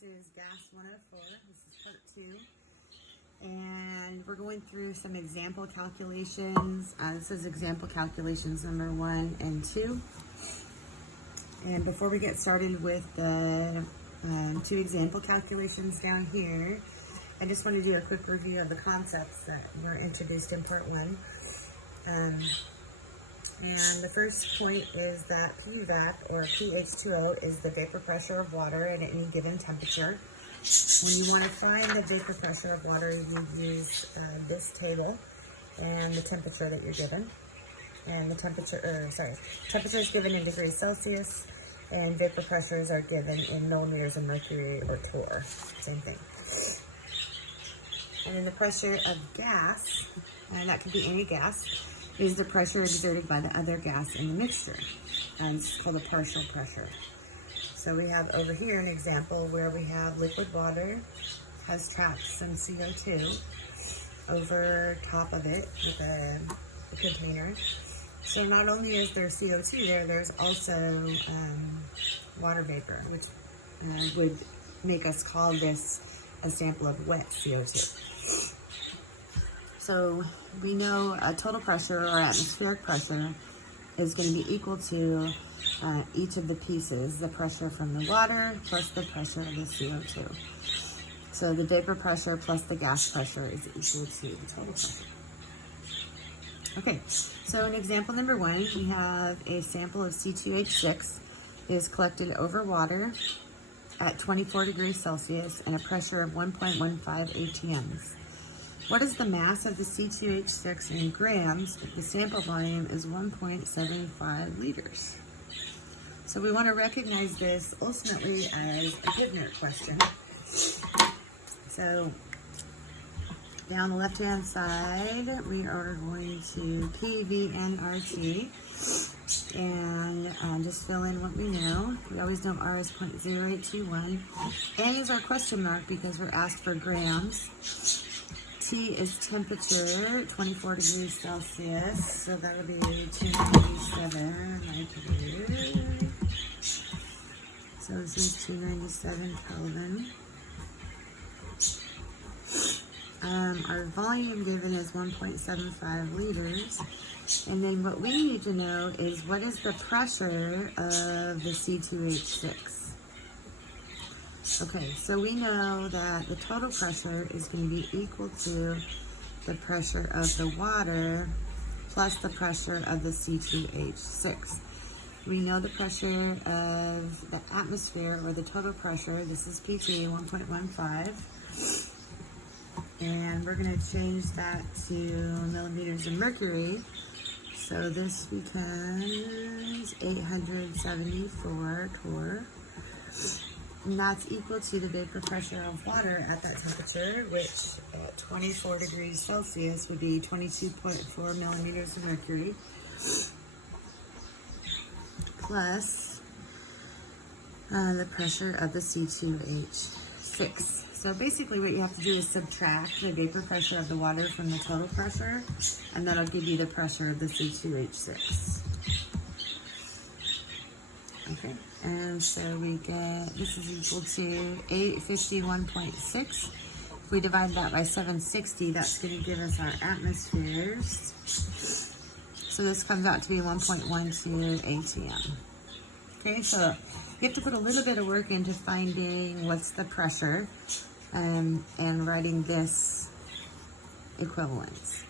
This is gas 104. This is part 2. And we're going through some example calculations. This is example calculations number 1 and 2. And before we get started with the 2 example calculations down here, I just want to do a quick review of the concepts that were introduced in part 1. And the first point is that PVAC, or pH2O, is the vapor pressure of water at any given temperature. When you want to find the vapor pressure of water, you use this table and the temperature that you're given. And the temperature is given in degrees Celsius, and vapor pressures are given in millimeters of mercury, or torr, same thing. And then the pressure of gas, and that could be any gas, is the pressure exerted by the other gas in the mixture. And it's called a partial pressure. So we have over here an example where we have liquid water has trapped some CO2 over top of it with a container. So not only is there CO2 there, there's also water vapor, which would make us call this a sample of wet CO2. So we know a total pressure, or atmospheric pressure, is going to be equal to each of the pieces, the pressure from the water plus the pressure of the CO2. So the vapor pressure plus the gas pressure is equal to the total pressure. Okay, so in example number 1, we have a sample of C2H6 is collected over water at 24 degrees Celsius and a pressure of 1.15 atms. What is the mass of the C2H6 in grams if the sample volume is 1.75 liters? So we want to recognize this ultimately as a Pivnert question. So down the left-hand side, we are going to PVNRT and just fill in what we know. We always know R is 0.0821. N is our question mark because we're asked for grams. T is temperature, 24 degrees Celsius, so that'll be 297 micrograms. So this is 297 Kelvin. Our volume given is 1.75 liters. And then what we need to know is what is the pressure of the C2H6. Okay, so we know that the total pressure is going to be equal to the pressure of the water plus the pressure of the C2H6. We know the pressure of the atmosphere, or the total pressure. This is PT, 1.15. And we're going to change that to millimeters of mercury. So this becomes 874 torr. And that's equal to the vapor pressure of water at that temperature, which at 24 degrees Celsius would be 22.4 millimeters of mercury, plus the pressure of the C2H6. So basically what you have to do is subtract the vapor pressure of the water from the total pressure, and that'll give you the pressure of the C2H6. Okay, and so we get, this is equal to 851.6. If we divide that by 760, that's going to give us our atmospheres. So this comes out to be 1.12 atm. Okay, so you have to put a little bit of work into finding what's the pressure and writing this equivalence.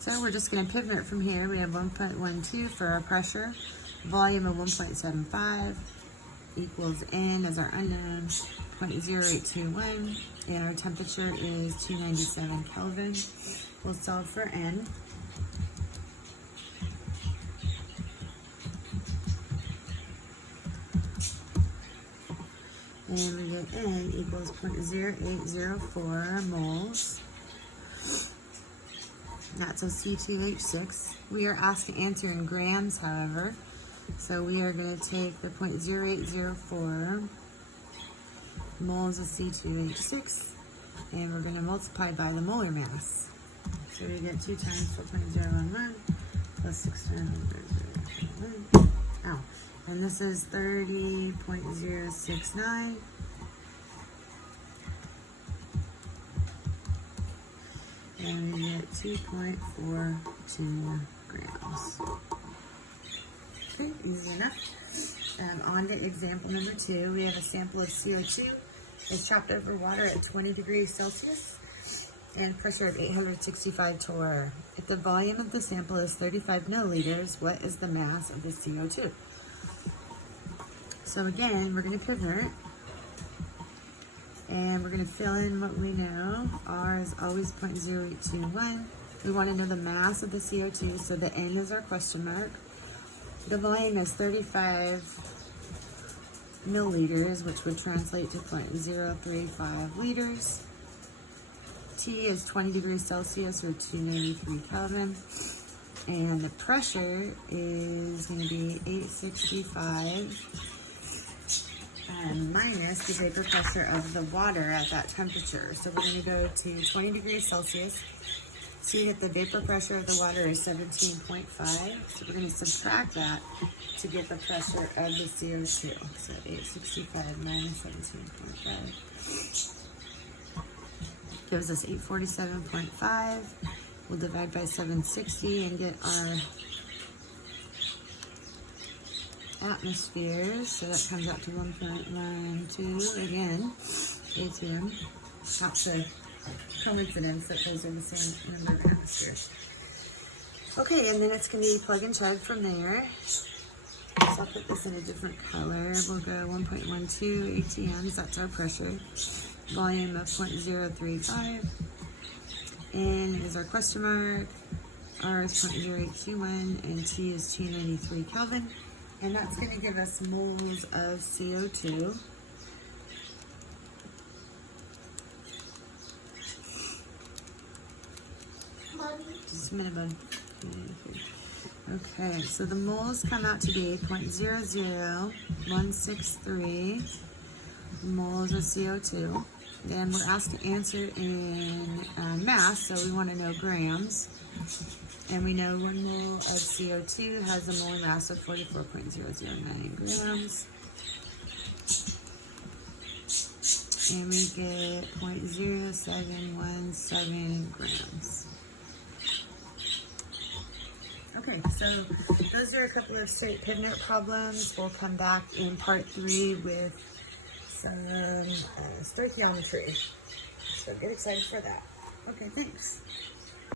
So we're just going to Pivnert from here. We have 1.12 for our pressure. Volume of 1.75 equals N as our unknown, 0.0821, and our temperature is 297 Kelvin. We'll solve for N. And we get N equals 0.0804 moles. That's a C2H6. We are asked to answer in grams, however. So we are going to take the 0.0804 moles of C2H6, and we're going to multiply by the molar mass. So we get 2 times 4.011 plus 6 times 0.011. And this is 30.069 and we get 2.42 grams. Okay, easy enough. On to example number 2, we have a sample of CO2. It's trapped over water at 20 degrees Celsius and pressure of 865 torr. If the volume of the sample is 35 milliliters, what is the mass of the CO2? So again, we're going to convert, and we're going to fill in what we know. R is always 0.0821. We want to know the mass of the CO2, so the N is our question mark. The volume is 35 milliliters, which would translate to 0.035 liters. T is 20 degrees Celsius, or 293 Kelvin. And the pressure is going to be 865 minus the vapor pressure of the water at that temperature. So we're going to go to 20 degrees Celsius. See that the vapor pressure of the water is 17.5. So we're going to subtract that to get the pressure of the CO2. So 865 minus 17.5 gives us 847.5. We'll divide by 760 and get our atmospheres. So that comes out to 1.12 again. ATM. Not a coincidence that those are the same number of atmospheres. Okay, and then it's going to be plug and chug from there. So I'll put this in a different color. We'll go 1.12 ATMs, that's our pressure. Volume of 0.035. N is our question mark. R is 0.0821, and T is 293 Kelvin. And that's going to give us moles of CO2. Just a minute, bud. Okay, so the moles come out to be 0.00163 moles of CO2. Then we're asked to answer in mass, so we want to know grams. And we know 1 mole of CO2 has a molar mass of 44.009 grams. And we get 0.0717 grams. Okay, so those are a couple of straight pivot problems. We'll come back in part 3 with some stoichiometry. So get excited for that. Okay, thanks.